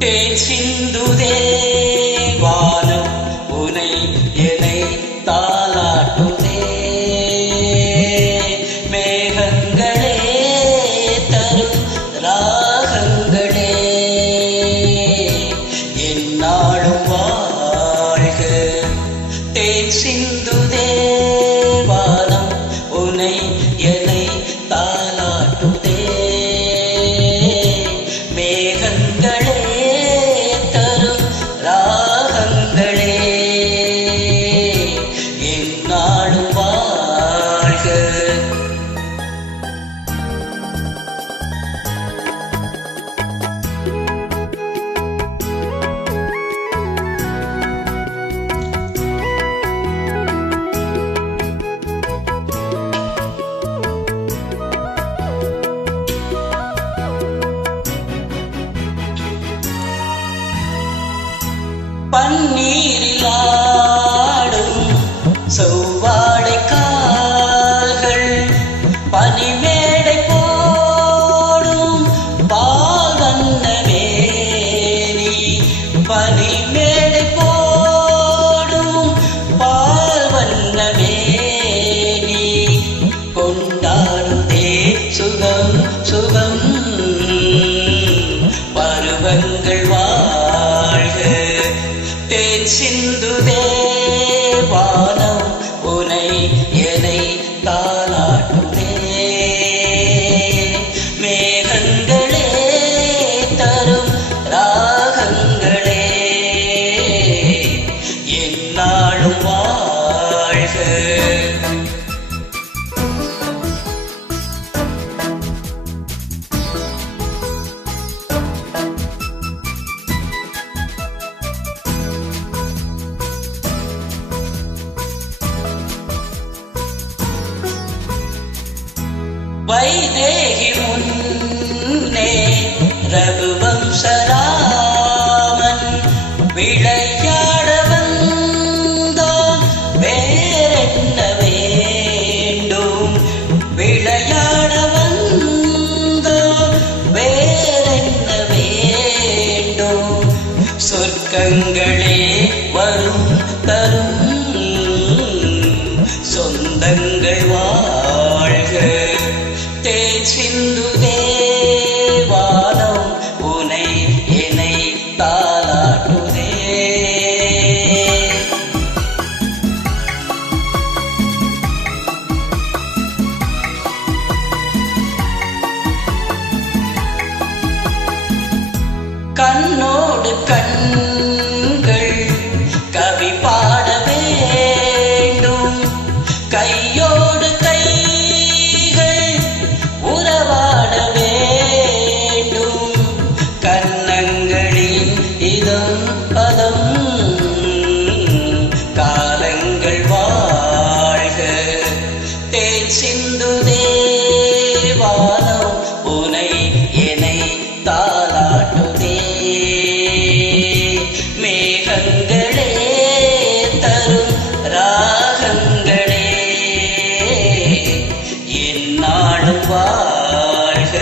தேன் சிந்துதே வானம் உனை என்னை தாலாட்டுதே மேகங்களே தரும் ராகங்களே என்னாலும் வாழ்க தேன் சிந்துதே வானம் உனை என்னை தாலாட்டுதே மேகங்களே தரும் ராகங்களே என்னாலும் வாழ்க பன்னீரில் ஆடும் செவ்வாடை கால்கள் பனிமேடை போடும் பால் வண்ண மேனி பனிமேடை போடும் பால் வண்ண மேனி கொண்டாடுதே சுகம் சுகம் பருவங்கள் வாழ்க தேன் சிந்துதே வானம் உனை என்னை தாலாட்டுதே மேகங்களே தரும் ராகங்களே என்னாலும் வாழ்க வைதேகி முன்னே ரகுவம்சராமன் விளையாட வந்தான் வேறென்ன வேண்டும் விளையாட வந்தான் வேறென்ன வேண்டும் சொர்க்கங்களே வரும் தரும் சொந்தங்கள் வாழ்க தேன் சிந்துதே வானம் உனை என்னை தாலாட்டுதே கண்ணோடு கண்கள் கவி பாட வேண்டும் கையோடு கைகள் உறவாட வேண்டும் கன்னங்களின் இதம் பதம் காலங்கள் வாழ்க தேன் சிந்துதே வானம் உனை என்னை தாலாட்டுதே மேகங்களே தரும் ராகங்களே என்னாலும் வாழ்க